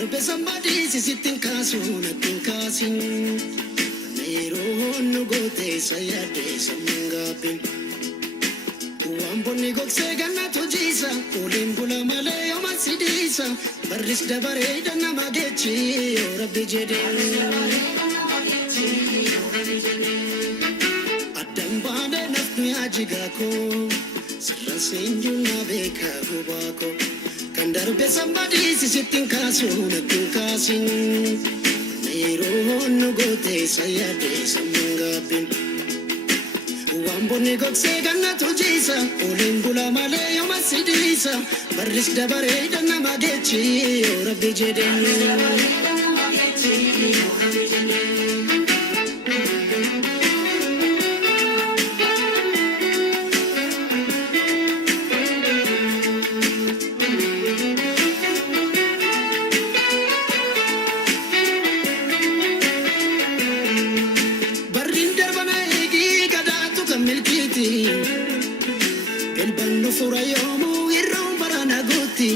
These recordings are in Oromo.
darbe somebody sitting kasuna tinkasin Nero no gote sayade samangapin Wamboni gokse ganna tojisa Olimbula male yoma sidisa Baris dabare dana magechi Rabbi jede Adam bade nafni ajigako Sarasenju na beka gubako Kandarbe somebody sitting kasuna tinkasin Nero no gote sayade samangapin Wamboni gokse ganna tojisa Olimbula male yoma sidisa Baris dabare dana magechi Rabbi jede Belbanno fura yomu irron barana gutti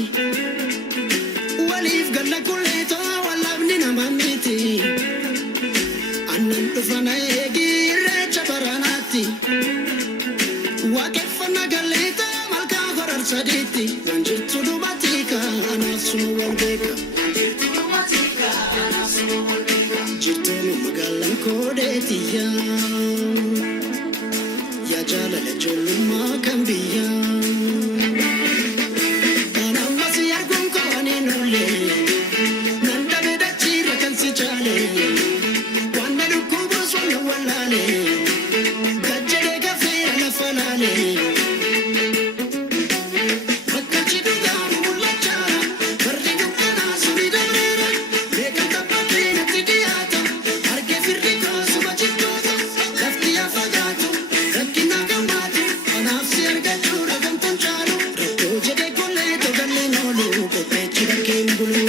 Walif galla kulleto walabni namamiti Annan dufana egi recha baranati Wakefana galleta malka horar saditi Wanjirtu dubatika anasunu walbeka Jirtu magalan kodetiya Ya jala le joluma cambiya Ana masi argun ko ani nulle Nanda beda chira kan si chale Wanda dukubu swalla wallale Gajjade gafira la falale Bakka chiduga mulla chara Barri gukana subida rera Beka tapatena tidiyata Arge firri ko suba chittota Kafti afagatu Rakina gambatu Anafsi argatu ragantan chalu Rakko jede kulleto galle nolu Kopechi rakembulu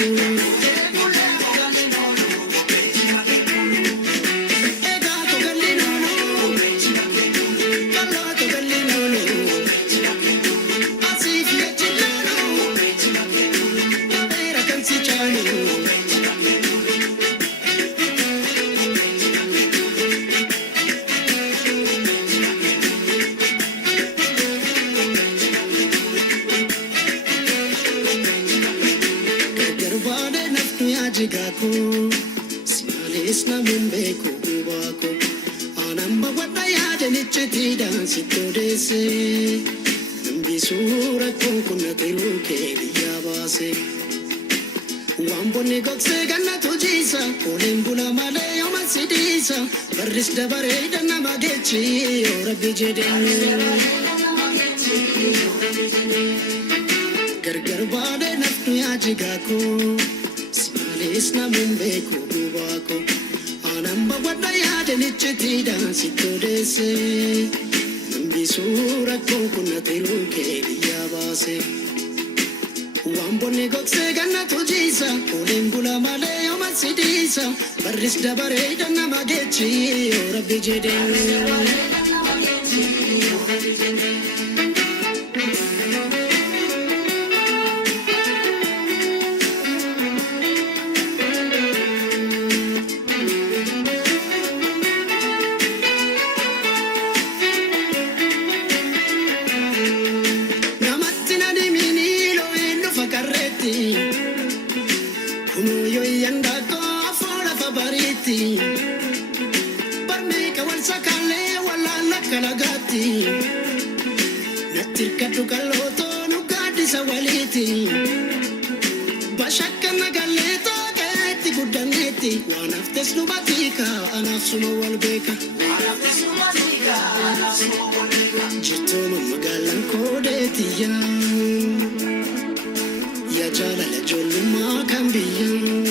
Egato galle nolu Kallato galle nolu Asifi echillano Nabera kansi chalu Garbade naftu ya jigako Simalis na mumbeko gubako Anamba wada ya jenicheti dansi todese Nambi sura kunkuna tiruke biyabase Wamboni gokse ganna tojisa Olimbula male yoma sidisa Baris dabare dana magechi Rabbi jede Garbade naftu ya jigako Simalis na mumbeko gubako Anamba wada ya jenicheti dansi todese Nambi sura kunkuna tiruke biyabase Wamboni gokse ganna tojisa Olimbula male yoma sidisa Baris dabare dana magechi Rabbi jede Namattina di minilo eno fakarreti Kunuyo yandako afola fabariti Barmeka wal sakale wala lakalagati Natirka tukaloto nukadi sawaliti Bashaka nagaleto keti gudaneti Wanaftes nubatika anafsumo walbeka Jitoma magalan kodetiya Ya jala le joluma cambiya